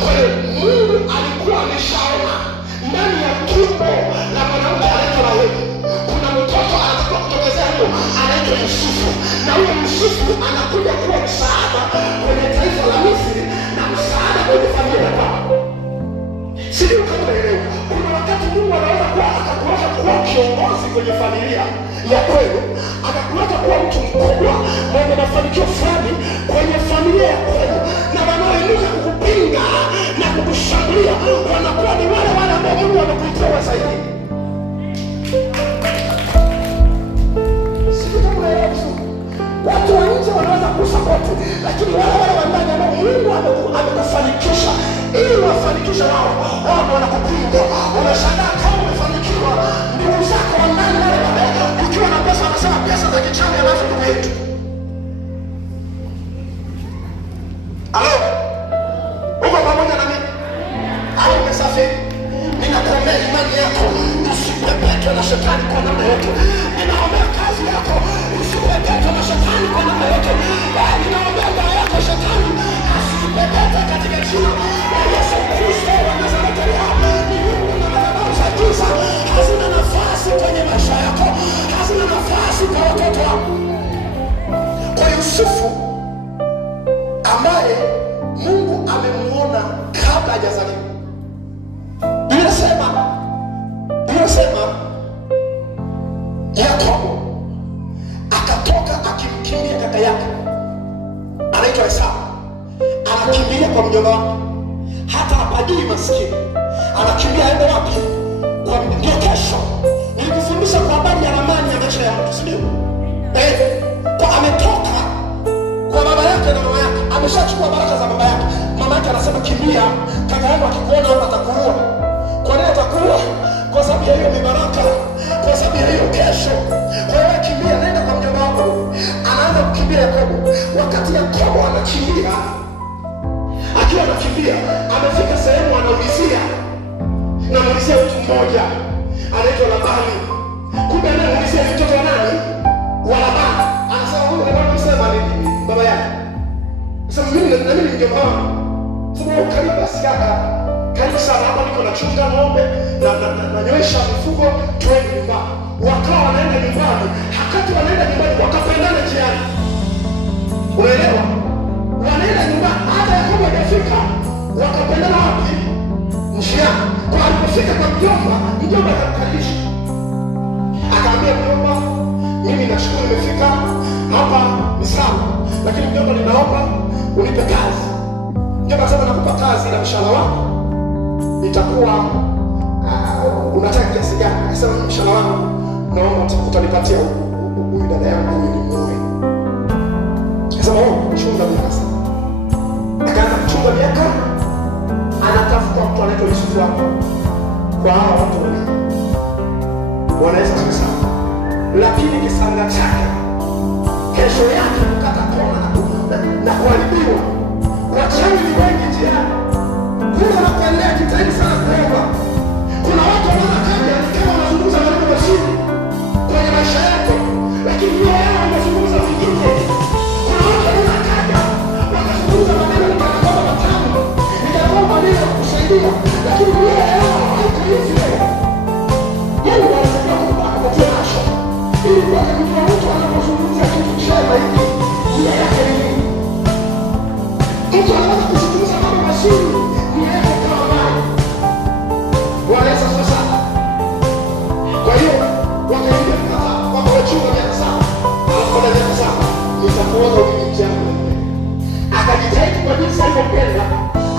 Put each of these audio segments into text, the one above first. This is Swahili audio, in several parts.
Kwa hiyo Mungu alikuwa ameshaona ndani ya tumbo la mwanamke anaitwa Raheli kuna mtoto anatakiwa kutokezea huko anaitwa Yusufu, na huyo Yusufu anakuja kuwa msaada kwenye taifa la Misri na msaada kwenye familia yako. Sio kama unaelewa, kuna wakati Mungu anaweza kuwa akakuacha kuwa kiongozi kwenye familia ya kwenu, akakuacha kuwa mtu mkubwa mwenye mafanikio fulani kwenye familia ya kwenu, na wanaoinuka kukupinga na kukushambulia wanakuwa ni wale wale ambao Mungu amekuitoa zaidi. Sio kama unaelewa. Watu wa nje wanaweza kusapoti, lakini wale wale wa ndani ambao Mungu amekufanikisha ili wafanikishe wao wanakupinga. Unashangaa kama umefanikiwa, ndugu zako wa ndani wale wale ukiwa na pesa wanasema pesa za kichani anazo ndugu yetu. Halo? Uko pamoja na mimi? Au umesafiri? Ninakuombea imani yako usipepetwe na shetani kwa namna yote. Ninaombea kazi yako usipepetwe na shetani kwa namna yote. Ninaombea ndoa yako shetani asipepetwe katika jina la Yesu Kristo wa Nazareti. Ni Mungu na madhabahu za giza hazina nafasi kwenye maisha yako, hazina nafasi kwa watoto wako. Kwa Yusufu ambaye Mungu amemuona kabla hajazaliwa, Biblia inasema Yakobo akatoka akimkimbia kaka yake anaitwa Esau, anakimbilia kwa mjomba wake, hata hapajui maskini, anakimbia aende wapi? Kwa ndio kesho nilikufundisha kwa habari ya ramani ya maisha ya mtu, sio? Kwa ametoka kwa baba yake na mama yake, ameshachukua baraka za baba yake. Mama yake anasema kimbia, kaka yako akikuona hapa atakuua. Kwa nini atakuua? Kwa sababu ya hiyo ni baraka, kwa sababu ya hiyo kesho. Kwa hiyo kimbia, nenda kwa mjomba wako. Anaanza kukimbia Yakobo. Wakati Yakobo anakimbia, akiwa anakimbia, amefika sehemu anaulizia, na anaulizia mtu mmoja anaitwa Labani. Kumbe anaulizia mtoto wa nani? Wa Labani. Anasema huyu Labani sema nini? Baba yake. Sasa mimi na mimi mjomba wangu. Sema karibu basi kaka. Karibu sana hapa niko nachunga ng'ombe na nywesha mifugo, twende nyumbani. Wakawa wanaenda nyumbani, hakati wanaenda nyumbani wakapendana njiani. Unaelewa? Wanaenda nyumbani, hata Yakobo hajafika, wakapendana wapi? Njiani. Kwa alipofika kwa mjomba akamkaribisha. Akaambia mjomba, mimi nashukuru nimefika hapa ni sawa, lakini mjomba ninaomba unipe kazi. Mjomba sasa nakupa kazi na mshahara wako itakuwa unataka kiasi gani? Akasema mshahara wangu naomba utanipatia huyu dada yangu huyu ni mume. Akasema chunga miaka. Akaanza kuchunga miaka, anatafuta mtu anaitwa Yusufu wako kwa hao watu wawili. Wanaweza kusema lakini kisanga chake kesho yake kukata kona na kuharibiwa. Wachawi ni wengi njiani. Kuna nakuendea jitahidi sana kuomba. Kuna watu wanakaja kama wanazungumza maneno mazuri kwenye maisha yako, lakini mioyo yao wanazungumza vingine. Kuna watu wanakaja wanazungumza maneno kama matamu, nitakuwa maneno ya kusaidia, lakini mioyo yao haiko hivyo. Yeye anasema kwamba akupatie macho ili kwa mtu anapozungumza kitu chema hiki nia yake ni nini? Mtu anaweza kuzungumza mambo mazuri nia yake kama mbaya. Wanaweza sasa. Kwa hiyo wakaingia mkataba kwamba wachunga miaka saba, alafu baada ya miaka saba nitakuoza ukimtia mwenyewe. Akajitahidi kwa jinsi alivyopenda,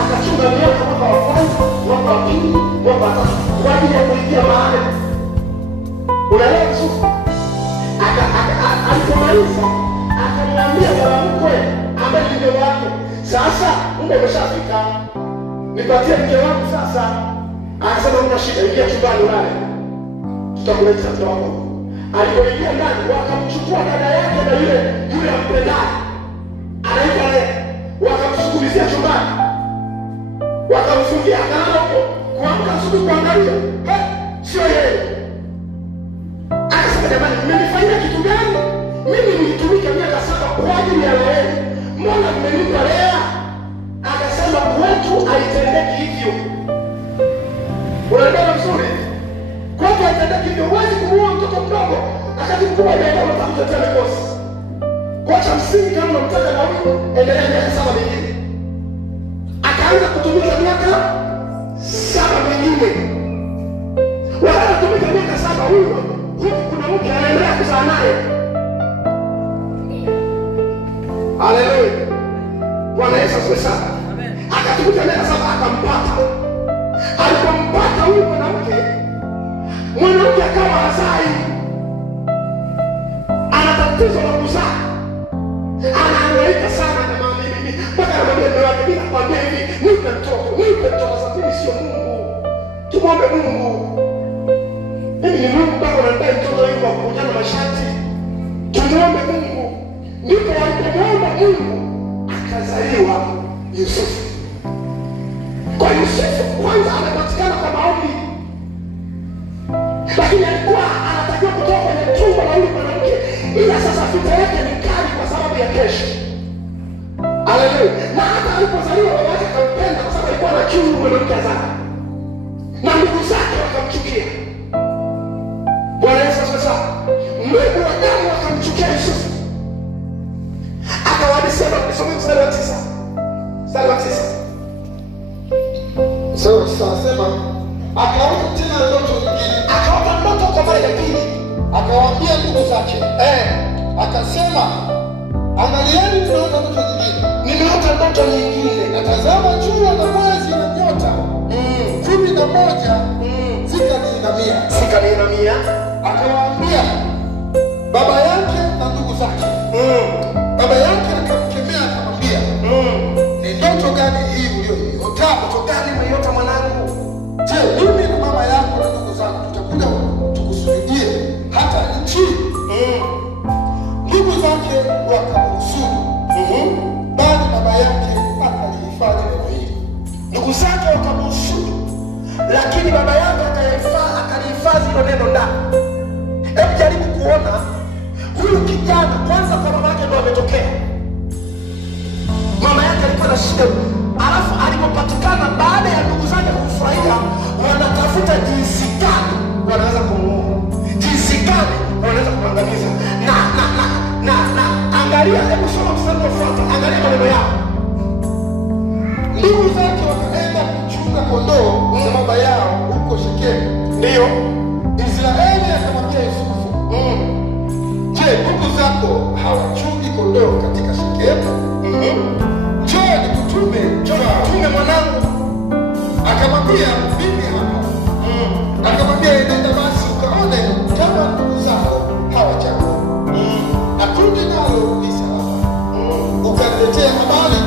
akachunga miaka mwaka wa kwanza, mwaka wa pili, mwaka wa tatu kwa ajili ya kuingia mahali. Unaelewa Yusufu? Alipomaliza akamwambia bwana mkwe ambaye ni mke wake, sasa muda umeshafika, nipatie mke wangu sasa. Akasema una shida, ingia chumbani ulale, tutakuleta mtoto wako. Alipoingia ndani wakamchukua dada yake na yule ampendaye anaitwa Lea, wakamsukumizia chumbani, wakamfungia kalala huko. Kuamka asubuhi kuangalia, sio yeye. Akasema jamani, mmenifanyia kitu gani? Mimi nilitumika miaka 7 kwa ajili ya Lea, mbona mmenipa Lea? Akasema anasema kwetu haitendeki hivyo. Unaelewa vizuri? Kwetu haitendeki hivyo. Huwezi kumuua mtoto mdogo wakati mkubwa anaenda kutafuta tena kosi. Kwa cha msingi kama unamtaka na huyu, endelea miaka 7 mingine. Akaanza kutumika miaka 7 mingine. Wala tumika miaka 7 huyu. Huku kuna mke anaendelea kuzaa naye. Haleluya. Bwana Yesu asifiwe sana. Akatumika miaka 7 akampata. Alipompata huyu mwanamke akawa hazai. Ana tatizo la kuzaa. Anahangaika sana na mimi. Mpaka anamwambia mume wake, mimi nakwambia hivi, nipe mtoto sasa, mimi sio Mungu. Tumwombe Mungu. Mimi ni Mungu bado anadai mtoto wangu kwa kujana mashati. Tumwombe Mungu. Ndipo alipomwomba Mungu akazaliwa Yusufu. Kwa Yusufu kwanza anapatikana kwa maombi. Lakini alikuwa anatakiwa kutoka kwenye tumbo la yule mwanamke, ila sasa vita yake ni kali kwa sababu ya kesho. Haleluya. Na hata alipozaliwa baba yake akampenda kwa sababu alikuwa na kiu mwanamke azaa. Na ndugu zake wakamchukia. Bwana Yesu asifiwe. Mungu wa damu akamchukia Yusufu. Akawadisema nisome mstari wa 9. Mstari wa 9. Sasa sema akaota tena ndoto nyingine. Akaota ndoto kwa mara ya pili. Akawaambia ndugu zake, akasema, angalieni nimeota ndoto nyingine. Nimeota ndoto nyingine. Natazama jua na mwezi na nyota 11 zikaniinamia. Akawaambia baba yake na ndugu zake. Baba yake akamkemea akamwambia, ni ndoto gani hii uliyoiota? Ndoto gani umeiota mwanangu? Je, mimi na mama yako na ndugu zako tutakuja tukusujudie hata nchi? Ndugu zake wakamhusudu, bali baba yake akalihifadhi neno hili. Ndugu zake wakamhusudu, lakini baba yake akalihifadhi hilo neno ndani. Hebu jaribu kuona huyu kijana kwanza, kwa mama yake ndo ametokea. Mama yake alikuwa na shida, alafu alipopatikana baada ya ndugu zake kumfurahia, wanatafuta jinsi gani wanaweza kumuua, jinsi gani wanaweza kumangamiza. Na angalia, hebu soma mstari unaofuata, angalia maneno yao. Ndugu zake wakaenda kuchunga kondoo za baba yao huko Shekemu. Ndio Israeli akamwambia Yusufu, je, ndugu zako hawachungi kondoo katika Shekemu? Njoo nikutume mwanangu. Akamwambia, mimi hapa. Akamwambia, nenda basi ukaone kama ndugu zako hawajambo. Akurudi nalo ni salama. Ukaniletea habari.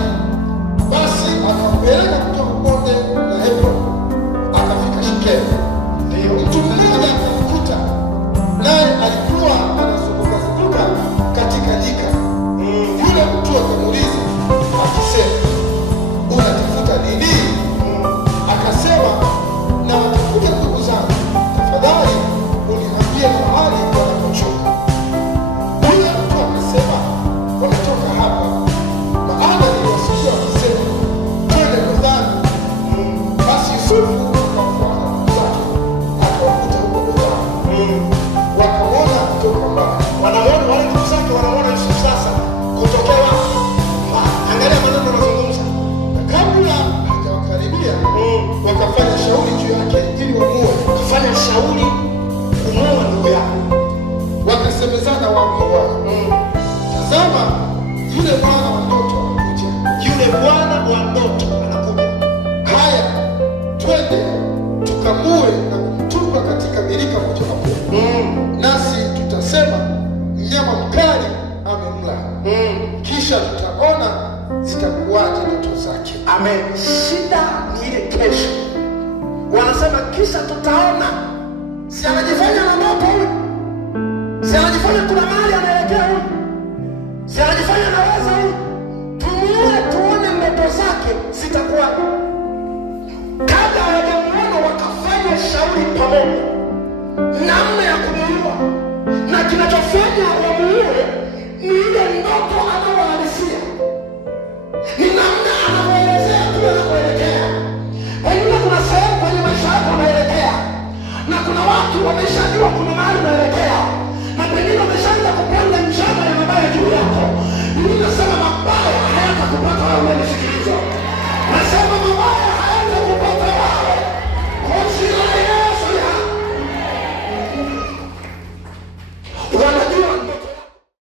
Basi akampeleka kutoka bonde la Hebron. Akafika Shekemu. Mtu mmoja akamkuta, naye alikuwa anazunguka katika nyika. Yule mtu akamuuliza akisema, unatafuta nini? Akasema, na watakuja ndugu zangu, tafadhali uniambie mahali wanapochoka. Yule mtu akasema, wametoka hapa, maana niliwasikia wakisema, twende Dothani. Basi Yusufu akamfuata ndugu zake, akawakuta huko Dothani. Wakamwona kutoka mbali. Wanaona wale ndugu zake, wanaona Yusufu sasa kutokea wapi? Angalia maneno yanazungumza. Kabla hajawakaribia, wakafanya shauri juu yake ili wamuue. Wakafanya shauri kumuua ndugu yao. Wakasemezana wao wao. Tazama, yule bwana wa ndoto anakuja. Yule bwana wa ndoto anakuja. Haya, twende tukamue na kumtupa katika birika mojawapo. Nasi tutasema mnyama mkali amemla. Kisha tutaona zitakuwaje ndoto zake. Amen. Shida ni ile kesho. Wanasema kisha tutaona. Si anajifanya na ndoto huyu? Si anajifanya kuna mahali anaelekea huyu? Si anajifanya anaweza huyu?